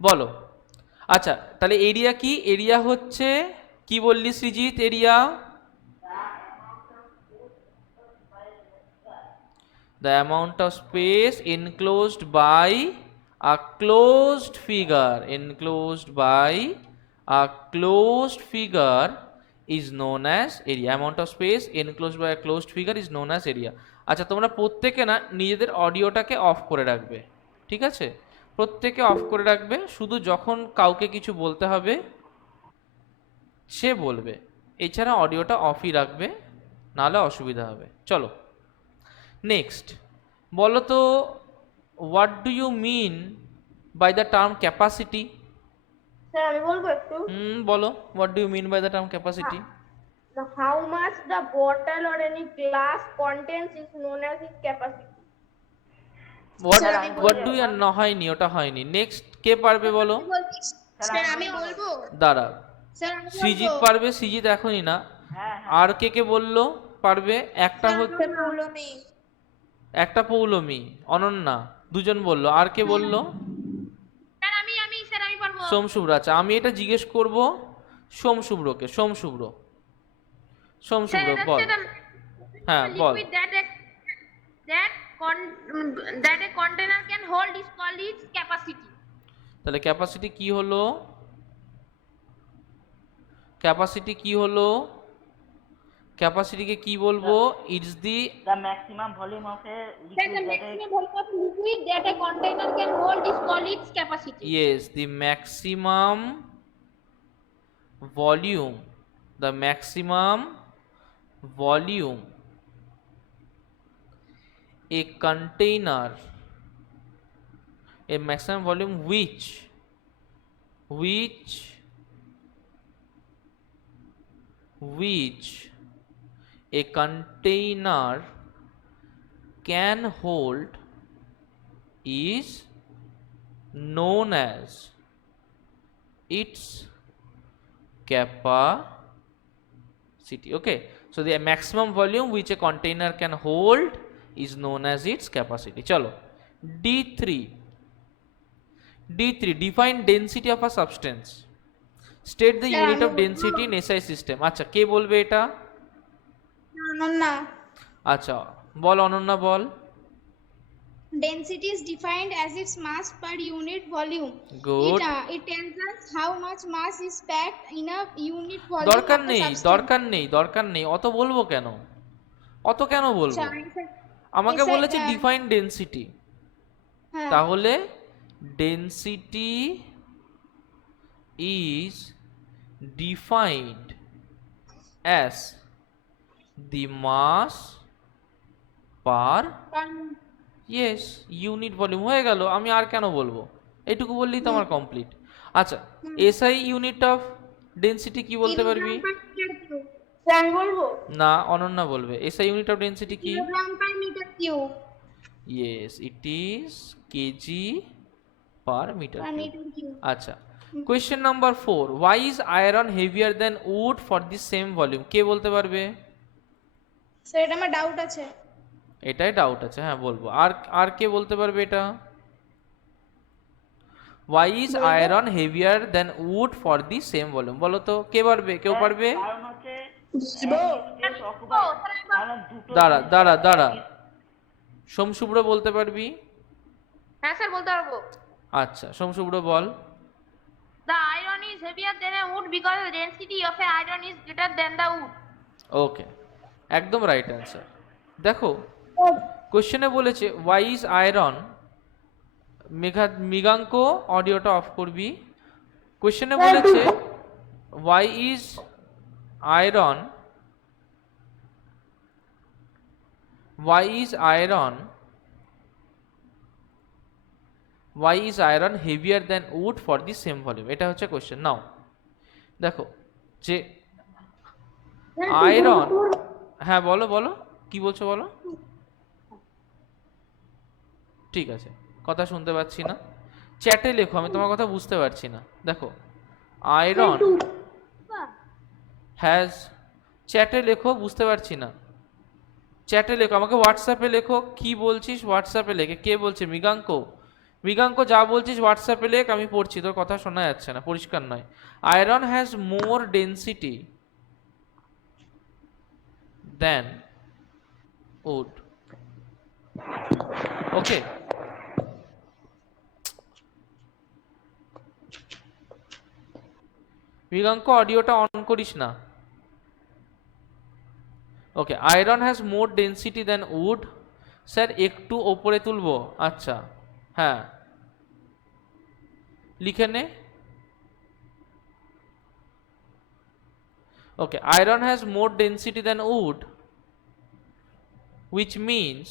বলো। আচ্ছা তাহলে এরিয়া কি? এরিয়া হচ্ছে কি বললি Srijit? Area the amount of space enclosed by a closed figure, enclosed by a closed figure is known as area. Amount of space enclosed by a closed figure is known as area. আচ্ছা তোমরা প্রত্যেকে না নিজেদের অডিওটাকে of করে রাখবে, ঠিক আছে? প্রত্যেকে অফ করে রাখবে, শুধু যখন কাউকে কিছু বলতে হবে সে বলবে, এছাড়া অডিওটা অফই রাখবে, নাহলে অসুবিধা হবে। চলো নেক্সট বলো তো, what do you mean by the term capacity? Sir আমি বলবো একটু। বলো, what do you mean by the term capacity? How much the bottle or any glass contains is known as its capacity. What sir আমি what বলবো। Do you, না হয়নি, ওটা হয়নি। নেক্সট কে পারবে বলো? স্যার আমি বলবো। দাঁড়া, স্যার আমি বলবো। সৃজিত পারবে, সৃজিত এখনই না। আর কে কে বললো পারবে? একটা হচ্ছে, একটা পৌলমী, অনন্যা, দুজন বললো। আর কে বললো? স্যার আমি পারবো। সোমশুভ্র। আচ্ছা আমি এটা জিজ্ঞেস করব সোমশুভ্রকে। সোমশুভ্র, স্যার সোমশুভ্র এটা বল। হচ্ছে হ্যাঁ the ball. liquid that con that a container can hold is called its capacity. তাহলে ক্যাপাসিটি কি হলো? ক্যাপাসিটি কি হলো? ক্যাপাসিটিকে কি বলবো? It's the The maximum volume of a Sir, the liquid that maximum volume of liquid that a container can hold is called its capacity. Yes, the maximum volume, the maximum volume a container, a maximum volume which a container can hold is known as its capacity. Okay, so the maximum volume which a container can hold is known as its capacity. Chalo D3, define density of a substance. State the unit of density in SI system. আচ্ছা কে বলবে এটা? অনন্যা। আচ্ছা বল অনন্যা বল। Density is defined as its mass per unit volume. Good. It tells us how much mass is packed in a unit volume দরকার of a নেই, substance. দরকার নেই, দরকার নেই, অত বলবো কেন? অত কেন বলবো? আমাকে বলেছে ডিফাইন ডেনসিটি, তাহলে density is defined as the mass per yes unit volume। হয়ে গেল, আমি আর কেন বলবো? এইটুকু বললেই তো আমার কমপ্লিট। আচ্ছা এসআই ইউনিট অফ ডেনসিটি কি বলতে পারবি? স্যার আমি বলবো। না, অনন্যা বলবে। এসআই ইউনিট অফ ডেনসিটি কি? Kilogram per meter cube. yes it is KG per meter Per cube. meter cube. আচ্ছা question number 4, why is iron heavier than wood for the same volume? কে বলতে পারবে? Sir এটা আমার doubt আছে। এটাই doubt আছে, হ্যাঁ বলবো। আর আর কে বলতে পারবে এটা? why is iron heavier than wood for the same volume? বলো তো কে পারবে? কেউ পারবে? কারণ হচ্ছে space occupied, কারণ দুটো দাঁড়া দাঁড়া দাঁড়া, সোমশুভ্র বলতে পারবি? হ্যাঁ স্যার বলতে পারবো। আচ্ছা সোমশুভ্র বল। The iron is heavier than a wood because the density of a iron is greater than the wood. ওকে, একদম রাইট অ্যান্সার। দেখো কোশ্চেনে বলেছে why is iron, মৃগাঙ্ক অডিওটা অফ করবি। কোশ্চেনে বলেছে why is iron, why is iron heavier than wood for the same volume? এটা হচ্ছে কোশ্চেন। নাও দেখো যে আয়রন, হ্যাঁ বলো বলো কি বলছো বলো। ঠিক আছে, কথা শুনতে পাচ্ছি না, চ্যাটে লেখো, আমি তোমার কথা বুঝতে পারছি না। দেখো আয়রন হ্যাজ, চ্যাটে লেখো, বুঝতে পারছি না, চ্যাটে লেখো, আমাকে হোয়াটসঅ্যাপে লেখো। কি বলছিস হোয়াটসঅ্যাপে লেখে? কে বলছে? মৃগাঙ্ক মৃগাঙ্ক যা বলছিস হোয়াটসঅ্যাপে লেখ, আমি পড়ছি, তোর কথা শোনা যাচ্ছে না, পরিষ্কার নয়। Iron has more density than wood. Okay, Mriganka অডিওটা অন করিস না। Okay, iron has more density than wood. Sir একটু ওপরে তুলবো? আচ্ছা, হ্যাঁ লিখে নে। ওকে, iron has more density than wood, which means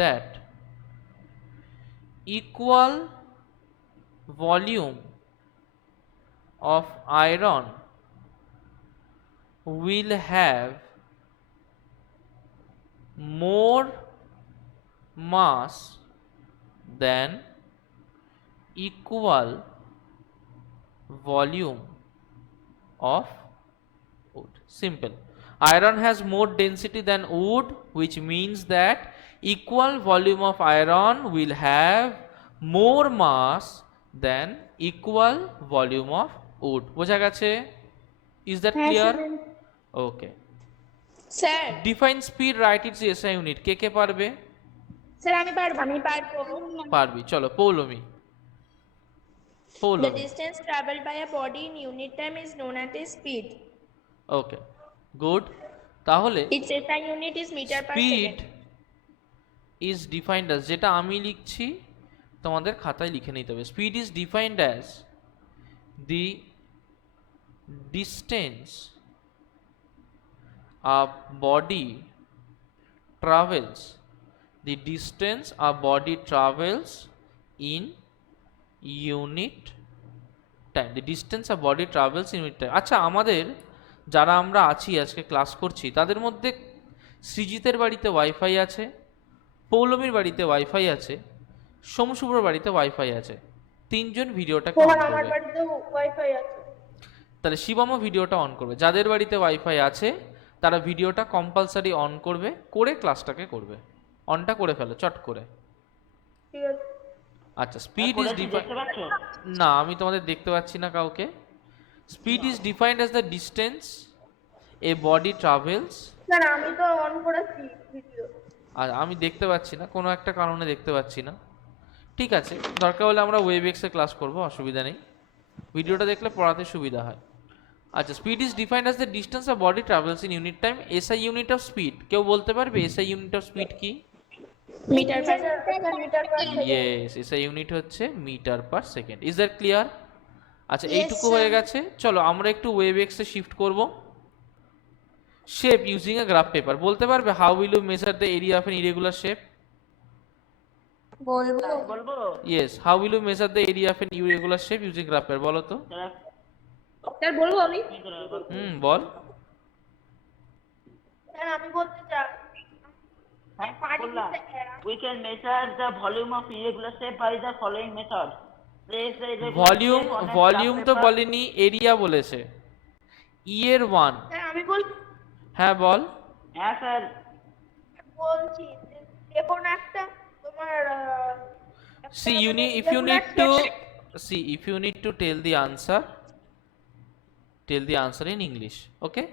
that equal volume of iron will have more mass than equal volume of wood. Simple. Iron has more density than wood, which means that equal volume of iron will have more mass than equal volume of wood. বোঝা গেছে? Is that clear? Okay. Sir Define speed, write its SI unit. কে পারবে? Sir আমি পারবো। পারবি, চলো। Poulami. The distance traveled by a body in unit time is known as a speed. Okay, good. তাহলে Its SI unit is meter per speed second. Is defined as, যেটা আমি লিখছি তোমাদের খাতায় লিখে নিতে হবে। Speed is defined as the distance a body travels, the distance a body travels in unit time, the distance a body travels in unit time. আচ্ছা, আমাদের যারা আমরা আছি আজকে ক্লাস করছি তাদের মধ্যে সৃজিতের বাড়িতে ওয়াইফাই আছে, পৌলমীর বাড়িতে ওয়াইফাই আছে, সোমশুভ্রর বাড়িতে ওয়াইফাই আছে। তিনজন ভিডিওটা অন আমার করবে। বাড়িতেও ওয়াইফাই আছে। তাহলে শিবমও ভিডিওটা অন করবে। যাদের বাড়িতে ওয়াইফাই আছে তারা ভিডিওটা কম্পালসারি অন করবে, করে ক্লাসটাকে করবে। অনটা করে ফেলো চট করে। ঠিক আছে। আচ্ছা, স্পিড ইজ ডিফাইন্ড, না আমি তোমাদের দেখতে পাচ্ছি না কাউকে। Speed is defined as the distance A body travels. Sir আমি তো অন করেছি ভিডিও। আর আমি দেখতে পাচ্ছি না, কোনো একটা কারণে দেখতে পাচ্ছি না। ঠিক আছে, দরকার হলে আমরা ওয়েবএক্সে ক্লাস করব, অসুবিধা নেই। ভিডিওটা দেখলে পড়াতে সুবিধা হয়। আচ্ছা, speed is defined as the distance of body travels in unit time. SI unit of speed কেউ বলতে পারবে? এসআই ইউনিট অফ স্পিড কি? Metre per second. Yes, SI unit হচ্ছে metre per second. Is that clear? আচ্ছা, Yes, এইটুকু sir. হয়ে গেছে। চলো আমরা একটু ওয়েবএক্সে শিফট করব। Shape using a graph paper, বলতে পারবে how will you measure the area of an irregular shape? বলবো। Yes, how will you measure the area of an irregular shape using graph paper? বলো তো। স্যার বলবো আমি? বল। Sir আমি বলতে চাই We can measure the volume of irregular shape by the following method. Place the irregular volume, shape on a volume graph তো paper. বলেনি, area বলেছে। এর 1। স্যার আমি বল হ্যাঁ বল। হ্যাঁ স্যার, বলছি দেখুন একটা তোমার See, you need, if you need to see, if you need to tell the answer in English, okay?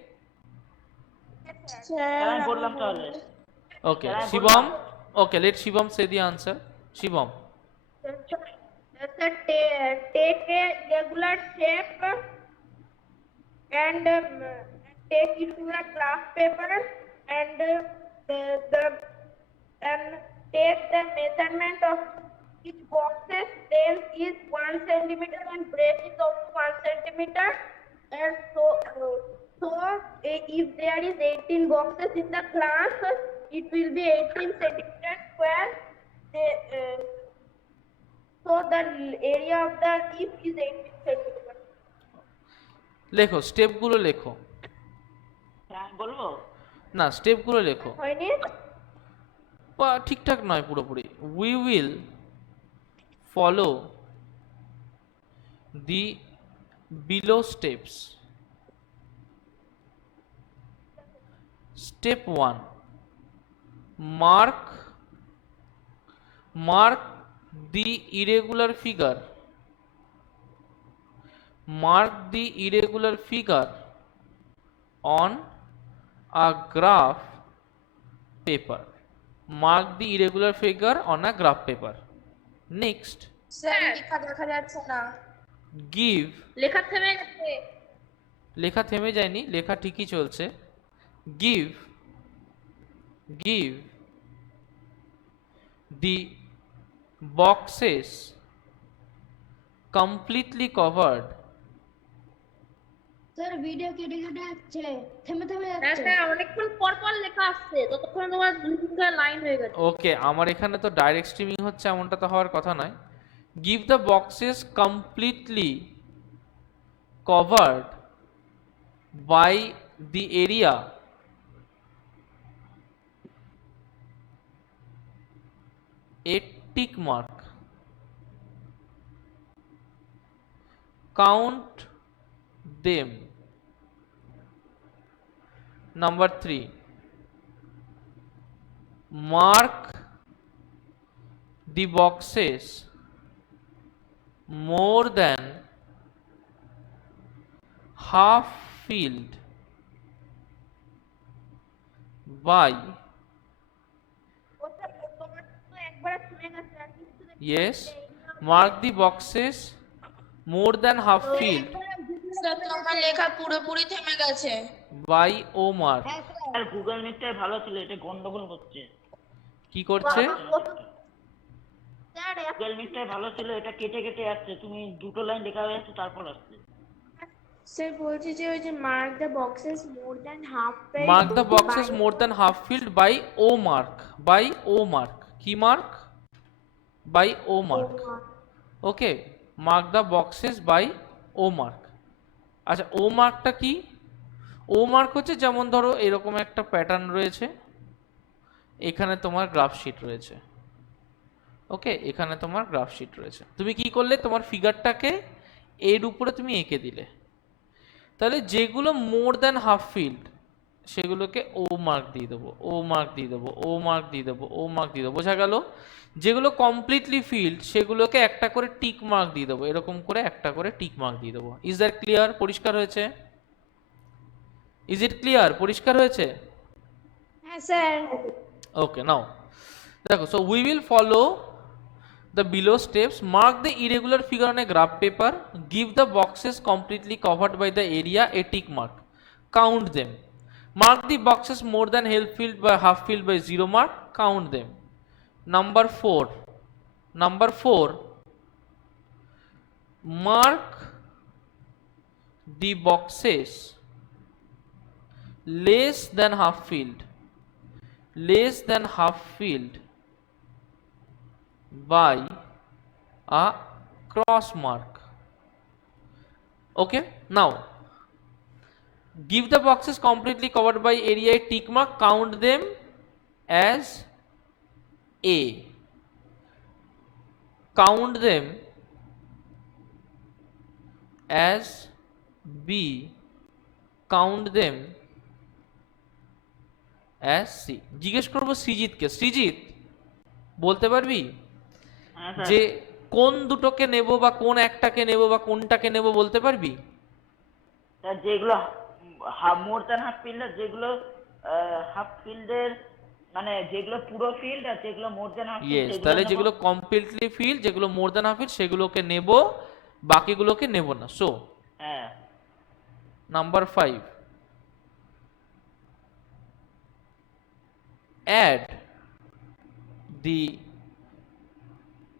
Sir আমি বললাম তাহলে। Okay, Can I Shivam. Okay, let Shivam say the answer. Shivam. Sir, take a regular shape and take it to a graph paper and and take the measurement of each box's length is 1 centimeter and breadth is also 1 centimeter, and so if there is 18 boxes in the class, it will be 18 centimeter square. So the area of the leaf is 18 centimeter. লেখো, স্টেপগুলো লেখো। হ্যাঁ আমি বলবো। না, স্টেপগুলো লেখো। হয়নি? বা ঠিকঠাক নয় পুরোপুরি। We will follow the below steps Step 1, mark the irregular figure. Mark the irregular figure on a graph paper. Mark the irregular figure on a graph paper. Next, sir লেখা দেখা যাচ্ছে না। give, লেখা থেমে গেছে। লেখা থেমে যায়নি, লেখা ঠিকই চলছে। give the boxes completely covered. Sir video কেটে কেটে যাচ্ছে, থেমে থেমে হ্যাঁ যাচ্ছে। স্যার, অনেকক্ষণ পর পর লেখা আসছে, ততক্ষণে তোমার 2-3টা লাইন হয়ে গেছে। ওকে, আমার এখানে তো ডাইরেক্ট স্ট্রিমিং হচ্ছে, এমনটা তো হওয়ার কথা নয়। give the boxes completely covered by the area a tick mark. Count them. Number 3, mark the boxes more than half filled by, তোমার তো একবার শুনে গেছে আর কিছু দেখতে yes, mark the boxes more than half filled sir তোমার লেখা পুরোপুরি থেমে গেছে। by O mark. আর গুগল মিটটাই ভালো ছিল, এটা গন্ডগোল করছে। কি করছে? স্যার গুগল মিটটাই ভালো ছিল, এটা কেটে কেটে আসছে। তুমি দুটো লাইন লেখা হয়ে যাচ্ছে, তারপর আসছে। স্যার বলছি যে ওই যে mark the boxes more than half field, mark the boxes more than half filled by O mark. by O mark. কি mark? by O mark. Okay, mark the boxes by O mark. আচ্ছা, ও মার্কটা কি? ও mark হচ্ছে, যেমন ধরো এরকম একটা pattern রয়েছে, এখানে তোমার গ্রাফ শিট রয়েছে। ওকে, এখানে তোমার গ্রাফ শিট রয়েছে, তুমি কি করলে, তোমার ফিগারটাকে এর উপরে তুমি এঁকে দিলে। তাহলে যেগুলো মোর দ্যান হাফ ফিল্ড সেগুলোকে ও মার্ক দিয়ে দেবো, ও মার্ক দিয়ে দেবো, ও মার্ক দিয়ে দেবো, ও মার্ক দিয়ে দেবো। বোঝা গেল? যেগুলো কমপ্লিটলি ফিল্ড সেগুলোকে একটা করে টিক মার্ক দিয়ে দেবো, এরকম করে একটা করে টিক মার্ক দিয়ে দেবো। Is that clear? পরিষ্কার হয়েছে? Is it clear? পরিষ্কার হয়েছে? হ্যাঁ স্যার। ওকে, নাও দেখো, so we will follow the below steps. Mark the irregular figure on a graph paper. Give the boxes completely covered by the area a tick mark. Count them. Mark the boxes more than half filled by 0 mark. Count them. Number 4. Mark the boxes less than half filled by a cross mark. Okay, now give the boxes completely covered by area a tick mark. Count them as A. Count them as B. Count them as C. জিজ্ঞেস করবো সৃজিতকে। সৃজিত, বলতে পারবি হ্যাঁ sir. যে কোন দুটোকে নেব বা কোন একটাকে নেব বা কোনটাকে নেব, বলতে পারবি? স্যার যেগুলো মোর দ্যান হাফ ফিল্ড, যেগুলো হাফ ফিল্ডের মানে যেগুলো পুরো ফিল্ড, আর যেগুলো more than half yes, field, তাহলে যেগুলো কমপ্লিটলি ফিল্ড, যেগুলো মোর দ্যান হাফ ফিল্ড সেগুলোকে নেব, বাকিগুলোকে নেব না। সো হ্যাঁ number 5, add the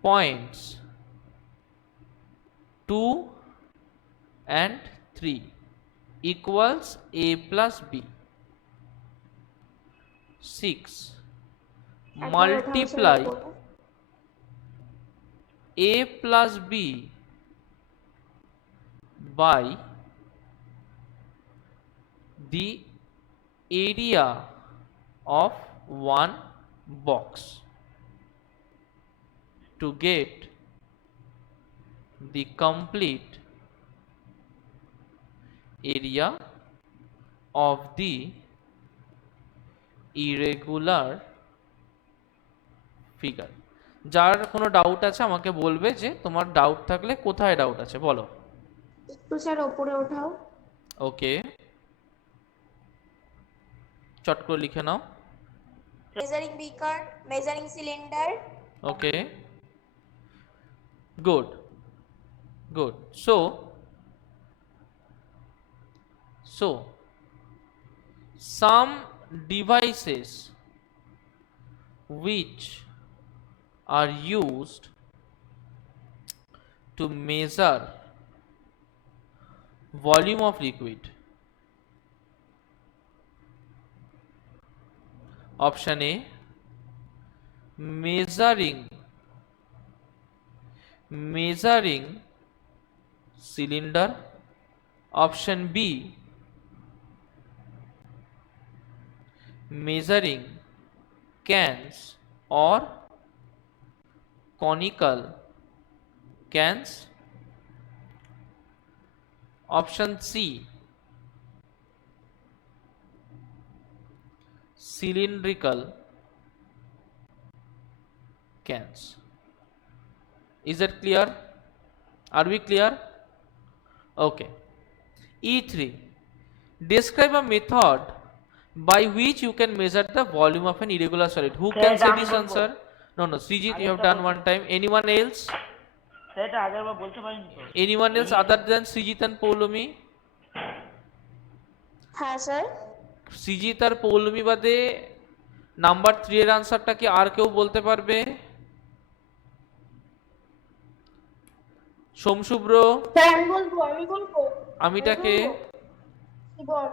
points 2 and 3 equals A plus B. 6, multiply A plus B by the area of one box to get the complete area of the irregular figure. যার কোনো doubt আছে আমাকে বলবে, যে তোমার ডাউট থাকলে কোথায় ডাউট আছে বলো। একটু স্যার ওপরে ওঠাও। ওকে, চট করে লিখে নাও। measuring beaker, measuring cylinder. Okay, good, good. So some devices which are used to measure volume of liquid. Option A, measuring cylinder. Option B, measuring cans or conical cans. Option C, cylindrical cans. Is that clear? Are we clear? Okay. E3, describe a method by which you can measure the volume of an irregular solid. Who can say this answer? No, Srijit, you have done one time. Anyone else? সেটা আগের বার বলতে পারিনি তো। Anyone else other than Srijit and Poulomi? হ্যাঁ sir. Srijit আর পৌলমি বাদে number 3 এর আনসারটা কি আর কেউ বলতে পারবে? সোমশুভ্র, স্যার আমি বলবো আমিটাকে,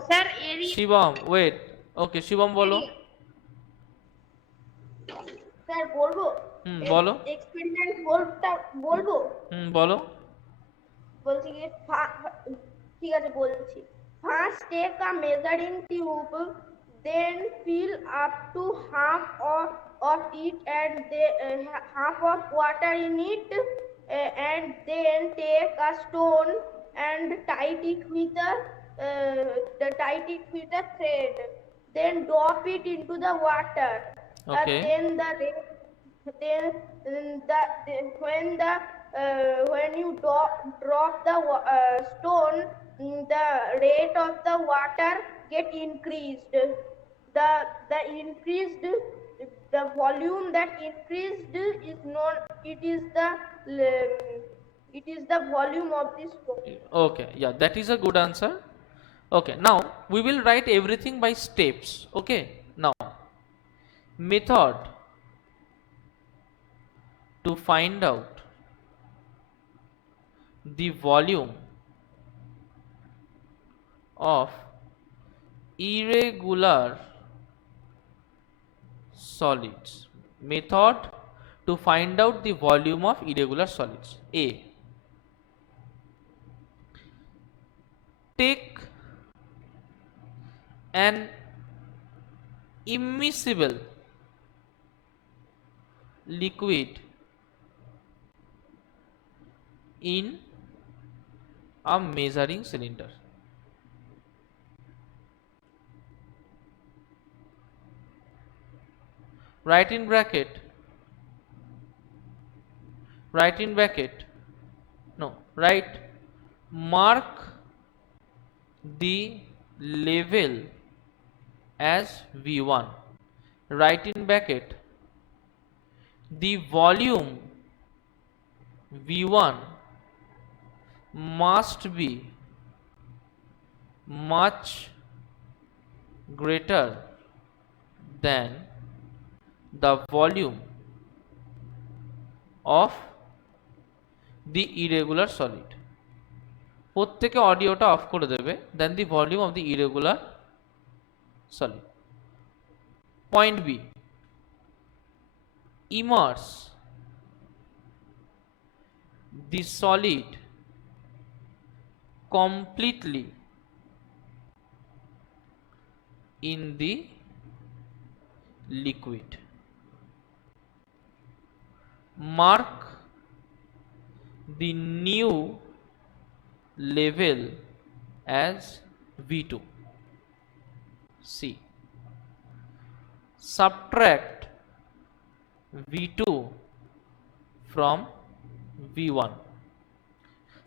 স্যার এরি শিবম, ওয়েট, ওকে শিবম বলো। স্যার বলবো বলো। এক্সপেরিমেন্ট বলবো বলো। বলছি কি ঠিক আছে বলছি। First take a measuring tube, then fill up to half of it and half of water in it, and then take a stone and tie it with a thread, then drop it into the water. Okay. When you drop the stone, the rate of the water get increased. The volume that increased is known. It is the volume of this stone. Okay, yeah, that is a good answer. Okay, now we will write everything by steps. Okay, now method to find out the volume of irregular solids. Method to find out the volume of irregular solids. A, take an immiscible liquid in a measuring cylinder. Write in bracket, write mark the level as V1. Write in bracket the volume V1 must be much greater than the volume of the irregular solid. প্রত্যেকে অডিওটা off করে দেবে। Then the volume of the irregular solid. Point B, immerse the solid completely in the liquid. Mark the new level as V2. C. subtract V2 from V1.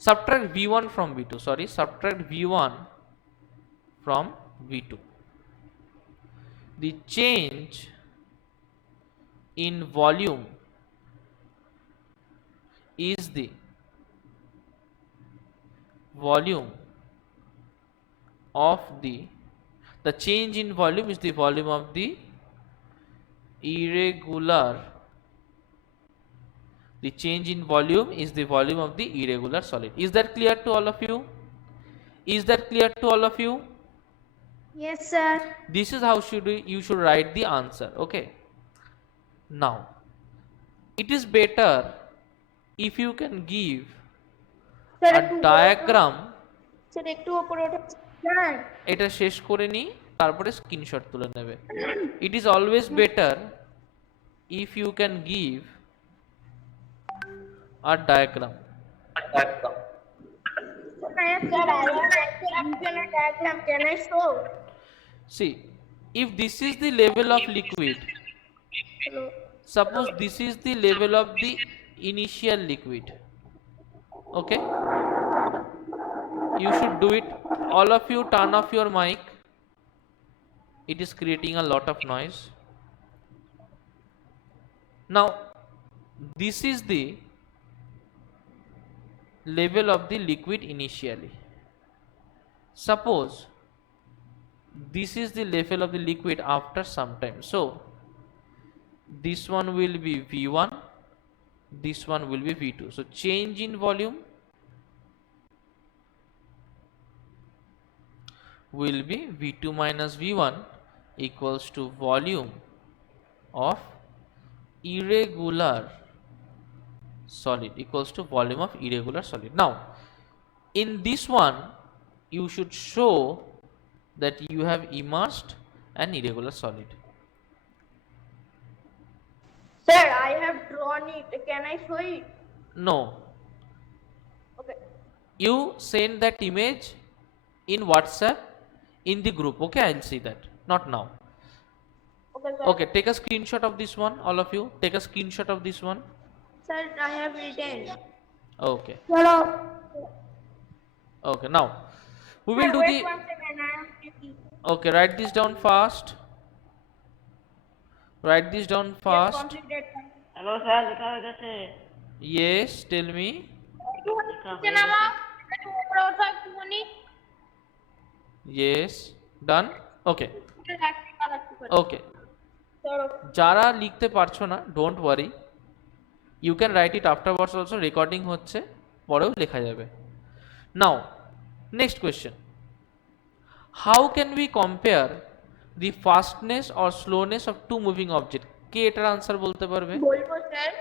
Subtract V1 from V2. Sorry, subtract V1 from V2. The change in volume is the volume of the change in volume is the volume of the irregular. The change in volume is the volume of the irregular solid. Is that clear to all of you? Is that clear to all of you? Yes, sir. This is how you should write the answer. Okay. Now, it is better if you can give Sir, a diagram. Sir একটু উপরে ওঠা Sir, এটা শেষ করে নি, তারপরে screenshot তুলে নেবে। It is always better if you can give a diagram. I have given a diagram. Can I show? See, if this is the level of liquid, suppose this is the level of the initial liquid, okay, you should do it. All of you turn off your mic, it is creating a lot of noise. Now this is the level of the liquid initially. Suppose this is the level of the liquid after some time. So this one will be V1, this one will be V2. So change in volume will be V2 minus V1 equals to volume of irregular solid equals to volume of irregular solid. Now in this one you should show that you have immersed an irregular solid. Sir, I have drawn it. Can I show it? No, Okay. you send that image in WhatsApp in the group. Okay, I'll see that. Not now. Okay, sir. Okay, take a screenshot of this one. All of you take a screenshot of this one. Sir I have written. Okay. Hello. Okay, now we will do Wait the. one second. I am checking. Okay, write this down fast. Write this down fast. Completed. Hello sir, লেখা হয়ে গেছে। Yes, tell me. নিচে নামো, একটু উপরে ওঠো একটুখানি। Yes, done. Okay. Okay. Sir, যারা লিখতে পারছো না, don't worry, you can write it afterwards also, recording হচ্ছে, পরেও লেখা যাবে। Now next question, how can we compare the fastness or slowness of two moving object? কে এটার আনসার বলতে পারবে? বলবো স্যার।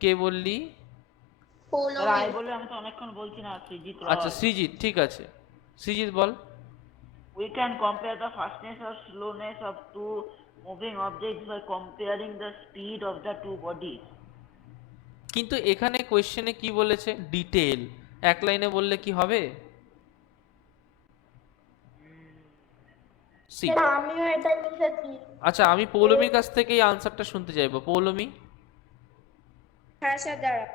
কে বললি? স্যার আমি বললে, আমি তো অনেকক্ষণ বলছি না, সৃজিত রয়। আচ্ছা সৃজিত, ঠিক আছে, সৃজিত বল। We can compare the fastness or slowness of two moving objects by comparing the speed of the two bodies. কিন্তু এখানে কোয়েশ্চেনে কি বলেছে? ডিটেল। এক লাইনে বললে কি হবে? সি। স্যার আমিও এটাই লিখেছি। আচ্ছা, আমি পৌলমীর কাছ থেকে এই আনসারটা শুনতে চাইবো। পৌলমী, হ্যাঁ স্যার দাঁড়া।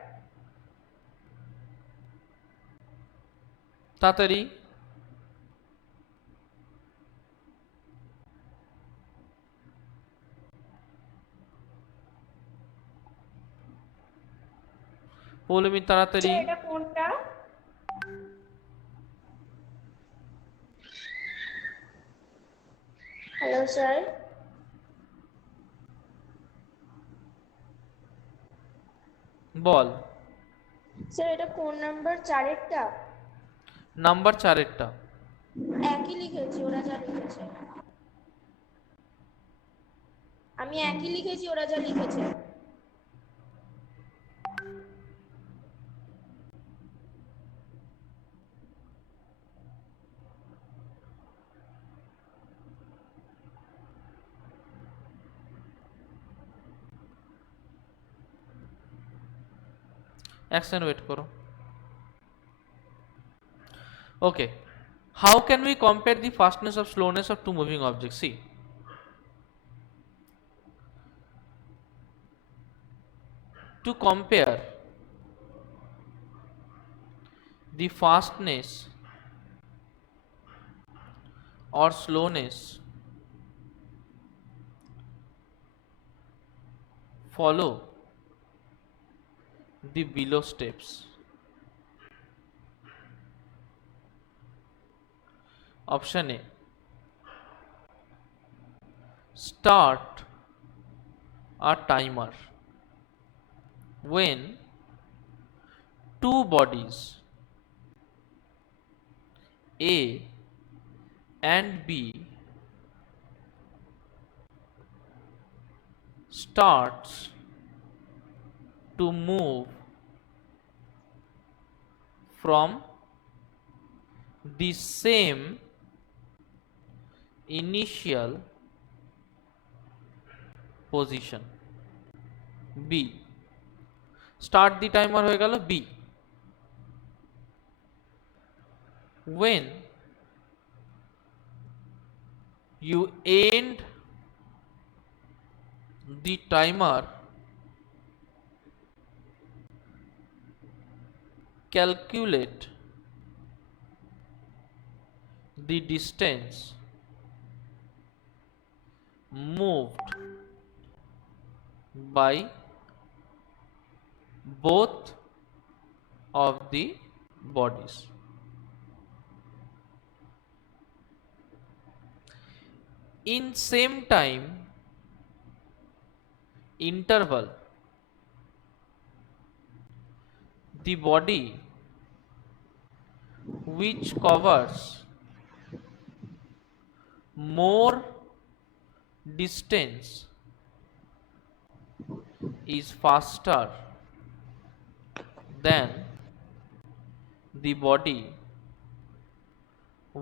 তাড়াতাড়ি। পৌলমী তাড়াতাড়ি। স্যার এটা কোনটা? Hello sir. বল। স্যার এটা কোন নাম্বার? 4-এরটা? নাম্বার 4-এরটা। একই লিখেছি, ওরা যা লিখেছে। আমি একই লিখেছি, ওরা যা লিখেছে। এক সেকেন্ড ওয়েট করো। Okay, how can we compare the fastness of slowness of two moving objects? See, to compare the fastness or slowness follow the below steps. Option A, start a timer when two bodies A and B starts to move from the same initial position. B, start the timer হয়ে গেল B, when you end the timer, calculate the distance moved by both of the bodies. In same time interval, the body which covers more distance is faster than the body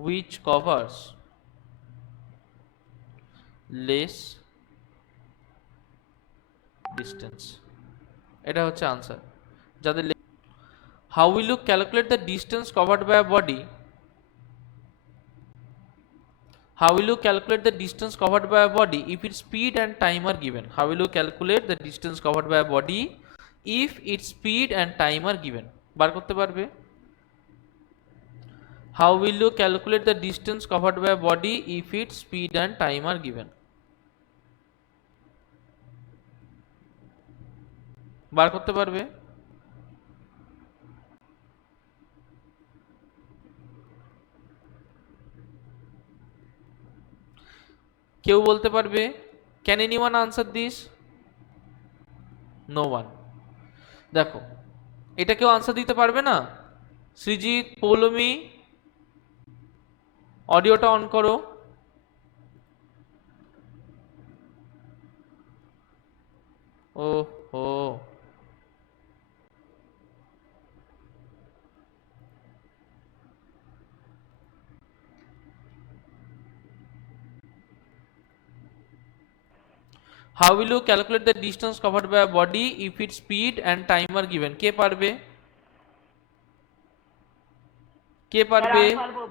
which covers less distance. এটা হচ্ছে answer যাদের how will you calculate the distance covered by a body? How will you calculate the distance covered by a body if its speed and time are given? How will you calculate the distance covered by a body if its speed and time are given? বার করতে পারবে? How will you calculate the distance covered by a body if its speed and time are given? বার করতে পারবে? কেউ বলতে পারবে? Can anyone answer this? No one. দেখো এটা কেউ আনসার দিতে পারবে না? সৃজিত, পৌলমী, অডিওটা অন করো। ওহো, how will you calculate the distance covered by a body if its speed and time are given? কে পারবে? কে পারবে?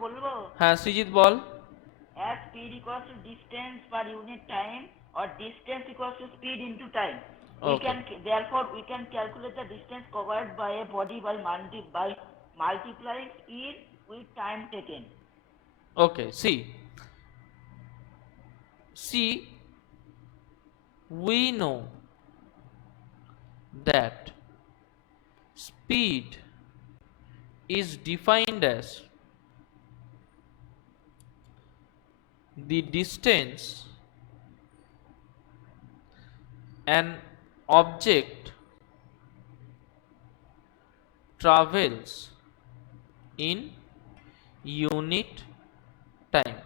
বলবো হ্যাঁ সৃজিত বল। as speed equals to distance per unit time or distance equals to speed into time. Okay. Therefore we can calculate the distance covered by a body by multiplying speed with time taken. Okay, see, we know that speed is defined as the distance an object travels in unit time,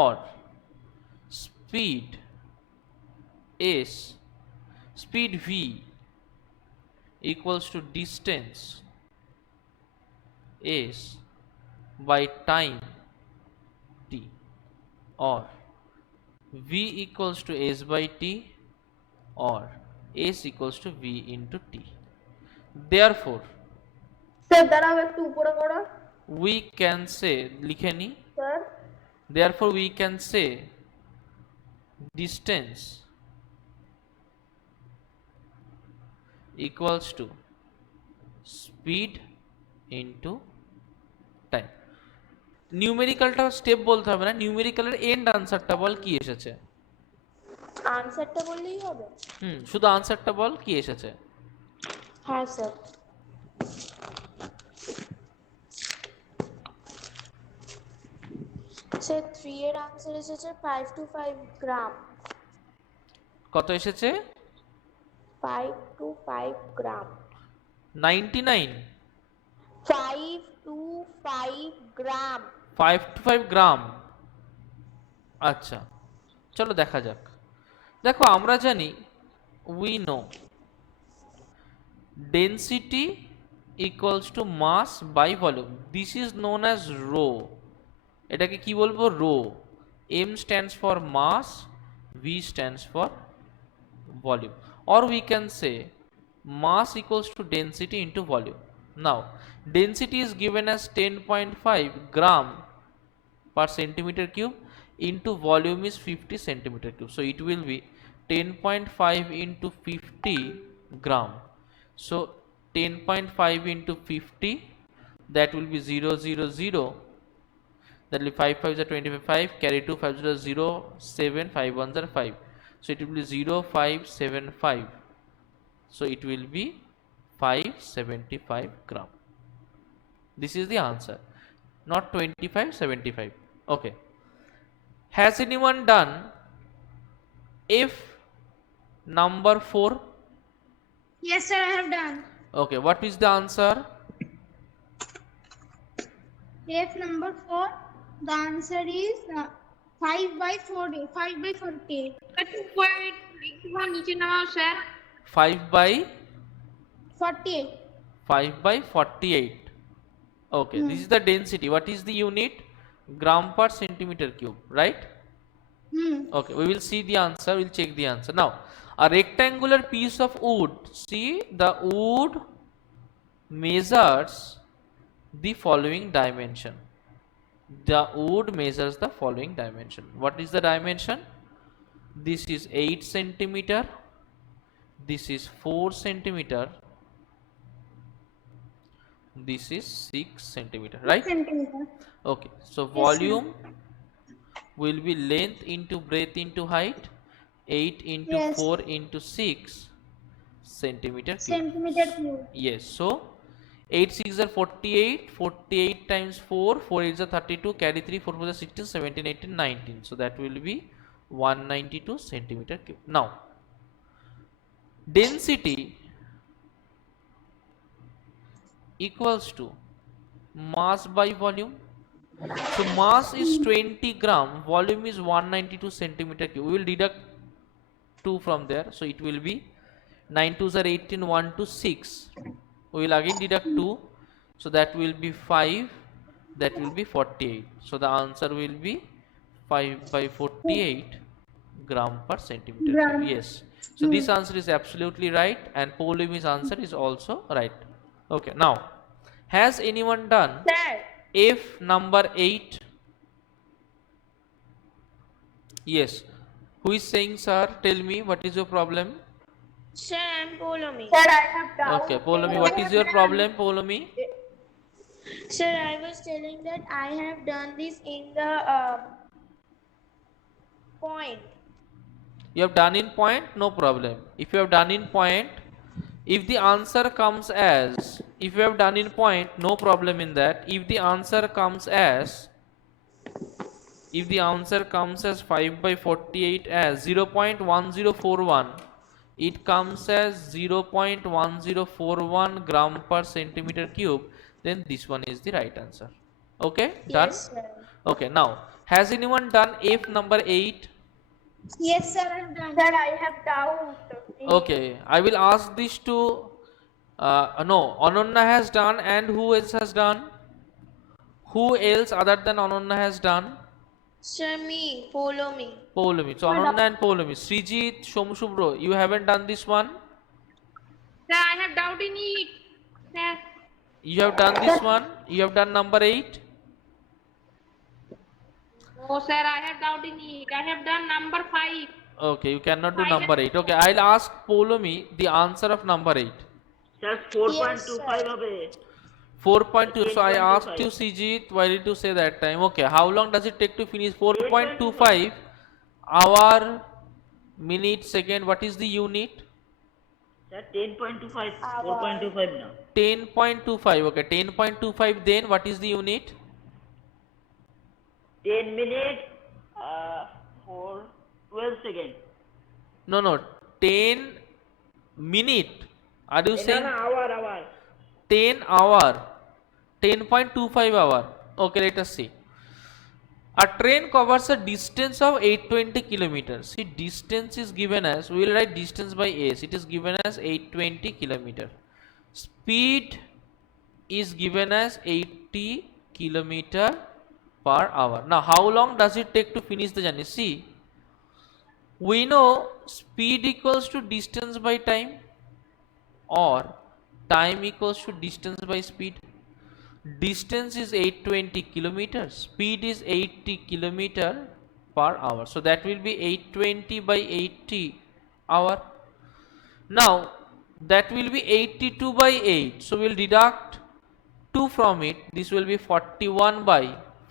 or speed s, speed v equals to distance s by time t, or v equals to s by t, or s equals to v into t. Therefore sir দাঁড়াও একটু উপরে করো we can say, লিখে নি, sir. therefore we can say distance equals to speed into time. নিউমেরিক্যালটা step বলতে হবে না, নিউমেরিক্যালের এন্ড আনসারটা বল কি এসেছে। আনসারটা বললেই হবে? শুধু আনসারটা বল কি এসেছে। হ্যাঁ স্যার। স্যার 3 এর আনসার এসেছে 5 to 5 গ্রাম। কত এসেছে? 5 to 5 gram. 99। 5 to 5 gram. 5 to 5 গ্রাম। আচ্ছা চলো দেখা যাক। দেখো আমরা জানি we know density equals to mass by volume. This is known as rho. এটাকে কি বলবো? rho. M stands for mass, V stands for volume, or we can say mass equals to density into volume. Now density is given as 10.5 gram per centimeter cube into volume is 50 centimeter cube, so it will be 10.5 into 50 gram. So 10.5 into 50, that will be 0 0 0, that will be 5 5 is 25, 5 carry 2, 5 0 0 7, 5 1 are 5, so it will be 0575, so it will be 575 gram. This is the answer, not 2575. Okay, has anyone done if number 4? Yes, sir, I have done. Okay, what is the answer? If number 4, the answer is 5 by 40. 5 by 40. Wait, niche namao, sir. 5 by 48. 5 by 48. Okay, this is the density. What is the unit? Gram per centimeter cube, right? Okay, we will see the answer. We'll check the answer. Now, a rectangular piece of wood. See, the wood measures the following dimension. The wood measures the following dimension. What is the dimension? This is 8 centimeter. This is 4 centimeter. This is 6 centimeter, right? Centimeter. Okay, so volume will be length into breadth into height, 8 into Yes. 4 into 6 centimeter cube. Centimeter cube. Yes, so 8 6 are 48, 48 times 4, 4 8 are 32, carry 3, 4 4 are 16, 17 18 19, so that will be 192 centimeter cube. Now density equals to mass by volume. So mass is 20 gram, volume is 192 centimeter cube. We will deduct 2 from there, so it will be 9 2s are 18, 1 to 6. We will again deduct 2, so that will be 5, that will be 48. So the answer will be 5 by 48 gram per centimeter cube. Yes, so this answer is absolutely right, and Poulomi's answer is also right. Okay, now has anyone done Sir, if number 8? Yes, who is saying sir? Tell me, what is your problem? Sir, I'm Poulomi. sir, I have doubt. Okay, Poulomi, what is your problem, Poulomi? Sir, I was telling that I have done this in the point. You have done in point, no problem. If you have done in point, if the answer comes as, if you have done in point, no problem in that. If the answer comes as, if the answer comes as 5 by 48 as 0.1041, it comes as 0.1041 gram per centimeter cube, then this one is the right answer. Okay, done? Yes, sir. Okay, now has anyone done if number 8? Yes, sir, I have done. Sir, I have doubt. Okay, I will ask this to no, Ananya has done, and who else has done? Who else other than Ananya has done? Sir, me, Poulomi. Poulomi. So Ananya and Poulomi. Srijit, Shomshubro, you haven't done this one? Sir, I have doubt in it. Sir. You have done this one? You have done number 8? Oh, sir, I have doubt in it. I have done number 5. Okay, you cannot do number 8. Okay, I'll ask Poulomi the answer of number 8. Sir 4.25 হবে 4.2. So I asked 10.25. you, Sijit, why did you say that time? Okay, how long does it take to finish 4.25 hour, minute, second? What is the unit? Sir 10.25 4.25 না 10.25. Okay, 10.25. Then what is the unit? 10 minutes for 12 seconds No, no, 10 minute. Are you না saying না hour 10 hour? 10.25 hour. Okay, let us see. A train covers a distance of 820 kilometers. See, distance is given as, we will write distance by s. It is given as 820 kilometer. Speed is given as 80 kilometer per hour. Now, how long does it take to finish the journey? See, we know speed equals to distance by time, or time equals to distance by speed. Distance is 820 kilometers, speed is 80 kilometer per hour, so that will be 820 by 80 hour. Now that will be 82 by 8, so we'll deduct 2 from it. This will be 41 by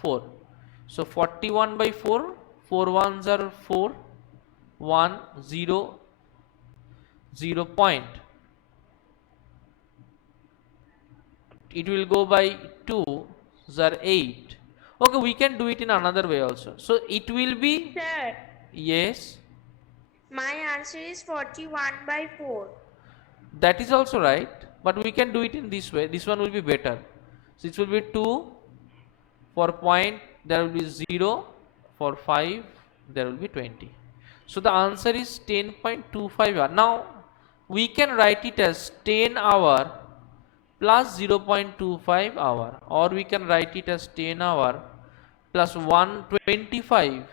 4. So 41 by 4, 4 ones are 4, 1 0 0 point. It will go by 2 are 8. Okay, we can do it in another way also. So it will be, Sir, yes, my answer is 41 by 4. that is also right, but we can do it in this way. This one will be better. So it will be 2 for point, there will be 0 for 5, there will be 20. So the answer is 10.25 hour. Now we can write it as 10 hour plus 0.25 hour, or we can write it as 10 hour plus 25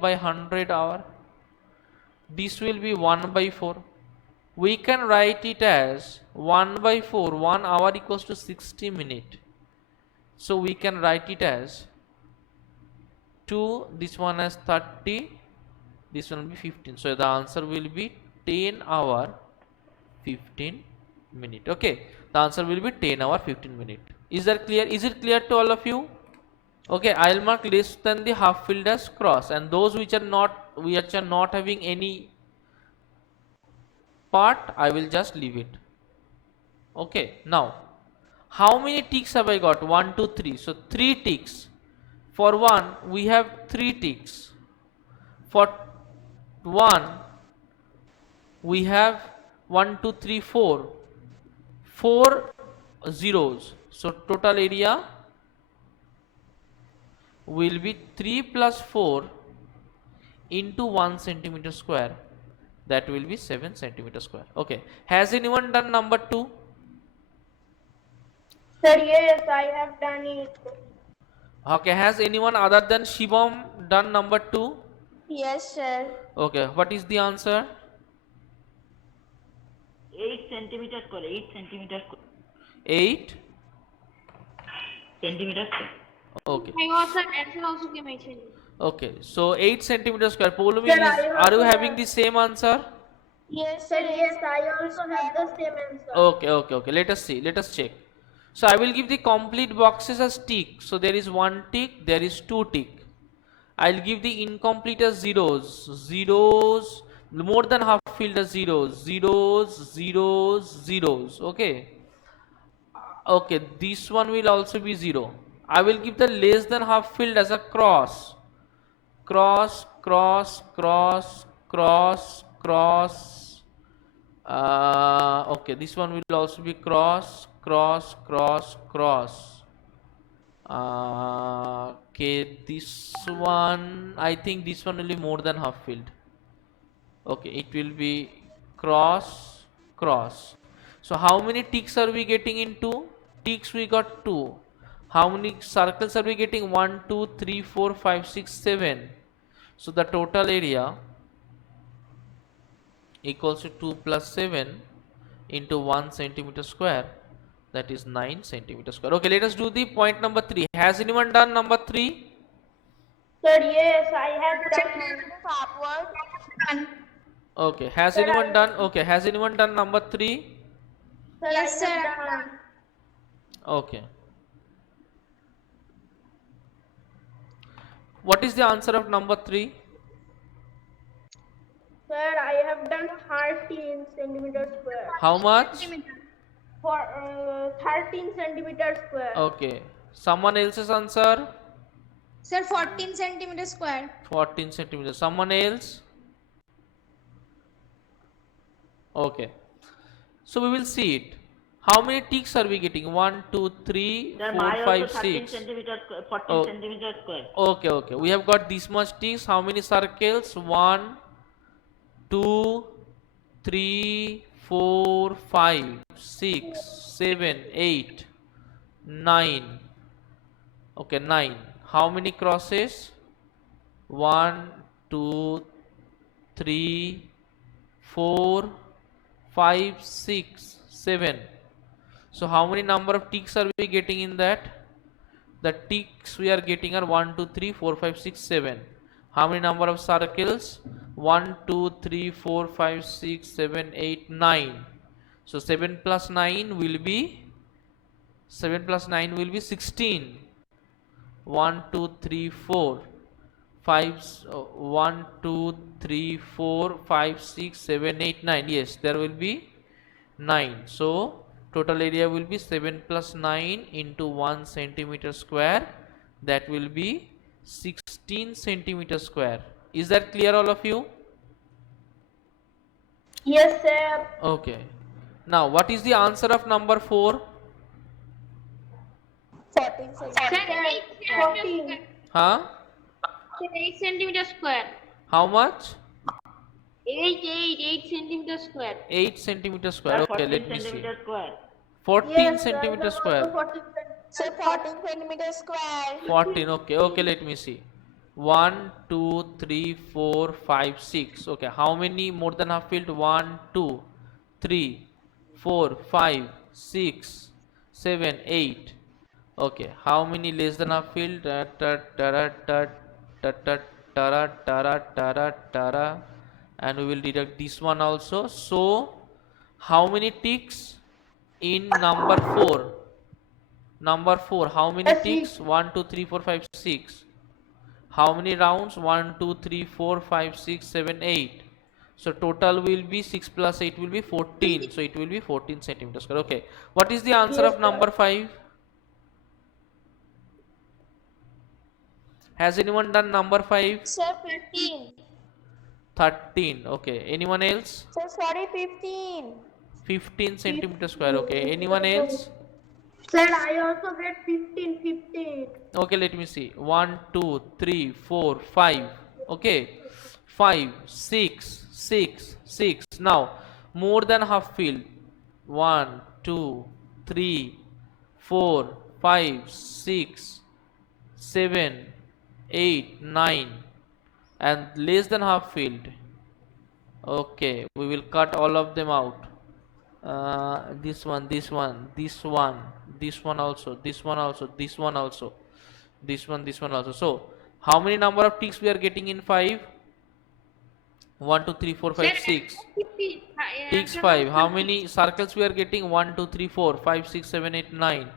by 100 hour. This will be 1 by 4. We can write it as 1 by 4, 1 hour equals to 60 minutes. So we can write it as 2, this one as 30, this one will be 15. So the answer will be 10 hour 15 minute. Okay, the answer will be 10 hour 15 minute. Is that clear? Is it clear to all of you? Okay, I'll mark less than the half filled as cross, and those which are not having any part, I will just leave it. Okay, now how many ticks have I got? 1 2 3. So 3 ticks. For 1 we have 3 ticks. For 1 we have 1 2 3 4 zeros. So total area will be 3 plus 4 into 1 centimeter square. That will be 7 centimeter square. Okay, has anyone done number 2? Sir, yes, I have done it. Okay, has anyone other than Shivam done number 2? Yes, sir. Okay, what is the answer? 8 centimeters square 8 centimeters square 8. centimeters square Okay, I was sir, answer also came actually. okay, so 8 centimeter square. Poulami, Sir, I are you also having the same answer? Yes, Sir, sir. yes, I also have the same answer. Okay, let us see, let us check. So I will give the complete boxes as tick. So there is 1 tick, there is 2 tick. I'll give the incomplete as zeros, more than half filled as zeros. Okay, okay, this one will also be 0. I will give the less than half filled as a cross. Okay, this one will also be cross. Okay, this one, I think this one will be more than half filled. Okay, it will be cross. So how many ticks are we getting into? Ticks we got 2. How many circles are we getting? 1 2 3 4 5 6 7. So the total area equals to 2 plus 7 into 1 centimeter square, that is 9 centimeter square. Okay, let us do the point number 3. Has anyone done number 3? Sir, yes, I have done. Upward. Okay, has anyone done? Okay, has anyone done number 3? Sir, Yes, I sir. have done. Okay. What is the answer of number 3? Sir, I have done 13 centimeter square. How much? Centimeter. For 13 centimeter square. Okay. Someone else's answer? Sir, 14 centimeter square. 14 centimeters. Someone else? Okay. So we will see it. How many ticks are we getting? 1, 2, 3, Sir, 4, my 5, also 13 6. centimeter square, 14 Oh. centimeter square. Okay, okay. We have got this much ticks. How many circles? 1, 2, 3, 4, 5, 6, 7, 8, 9. Okay, 9. How many crosses? 1, 2, 3, 4, 5, 6, 7. So how many number of ticks are we getting in that? The ticks we are getting are 1, 2, 3, 4, 5, 6, 7. How many number of circles? 1, 2, 3, 4, 5, 6, 7, 8, 9. So 7 plus 9 will be 16. 1, 2, 3, 4, 5, 1, 2, 3, 4, 5, 6, 7, 8, 9. Yes, there will be 9. So total area will be 7 plus 9 into 1 centimeter square. That will be 16 centimeter square. Is that clear, all of you? Yes, sir. Okay. Now what is the answer of number 4? 14 Sir, centimeters. 8 centimeter 14. square. Huh? Sir, 8 centimeter square. How much? 8 centimeter square. 8 centimeter square. Sir, Okay, 14 let me see. centimeter square. 14 Yes, sir, I centimeter have square. also 14 So 14 centimeters square. 14. Okay, okay, let me see. 1, 2, 3, 4, 5, 6. Okay, how many more than half filled? 1, 2, 3, 4, 5, 6, 7, 8. Okay, how many less than half filled? Tara. And we will deduct this one also. So, how many ticks in number 4? Number 4, how many Yes, ticks? 1, 2, 3, 4, 5, 6. How many rounds? 1, 2, 3, 4, 5, 6, 7, 8. So total will be 6 plus 8 will be 14. So it will be 14 centimeters square. Okay. What is the answer Yes, of number 5? Has anyone done number 5? Sir, 15. 13. Okay. Anyone else? Sir, sorry, 15. 15 centimeter square. Okay. Anyone else? Sir, I also get 15. Okay, let me see. 1, 2, 3, 4, 5. Okay. 5, 6, 6, 6. Now, more than half filled. 1, 2, 3, 4, 5, 6, 7, 8, 9. And less than half filled. Okay, we will cut all of them out. This one, this one, this one, this one also, this one also, this one also, this one also. So, how many number of ticks we are getting in 5? 1, 2, 3, 4, 5, 6. Ticks 5. How many circles we are getting? 1, 2, 3, 4, 5, 6, 7, 8, 9.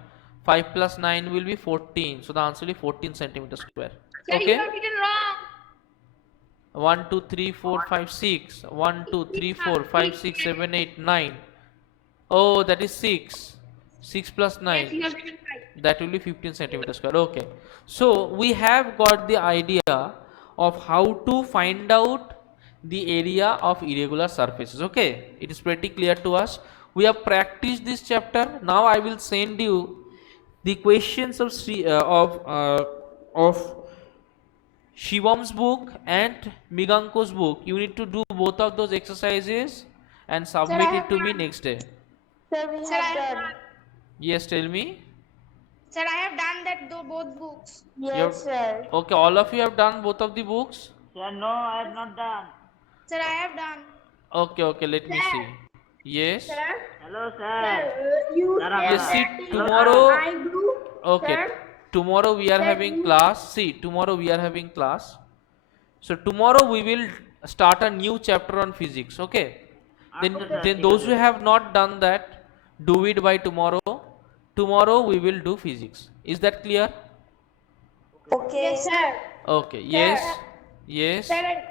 5 plus 9 will be 14. So, the answer will be 14 centimeter square. Sir, you Okay? have written wrong. 1, 2, 3, 4, 5, 6. 1, 2, 3, 4, 5, 6, 7, 8, 9. Oh, that is 6. 6 plus Yes, 9. you have written 5. That will be 15 centimeter square. Okay. So, we have got the idea of how to find out the area of irregular surfaces. Okay. It is pretty clear to us. We have practiced this chapter. Now, I will send you the questions of Shivan's book and Miganko's book. You need to do both of those exercises and submit I it have to me done. next day. Sir, we Sir, I have have done. done. Yes, tell me. Sir, I have done that both books. Yes, sir. Okay, all of you have done both of the books? Sir, no, I have not done. Sir, I have done. Okay, let me see. Yes. Sir, Hello, sir. you Sir, said Yes, see, that tomorrow- I do. Okay. Sir, Tomorrow we are Sir, having class. See, tomorrow we are having class. So tomorrow we will start a new chapter on physics. Okay. Then those who have not done that, do it by tomorrow. Tomorrow we will do physics. Is that clear? Okay. Yes, sir. Okay. Yes. Yes. Sir,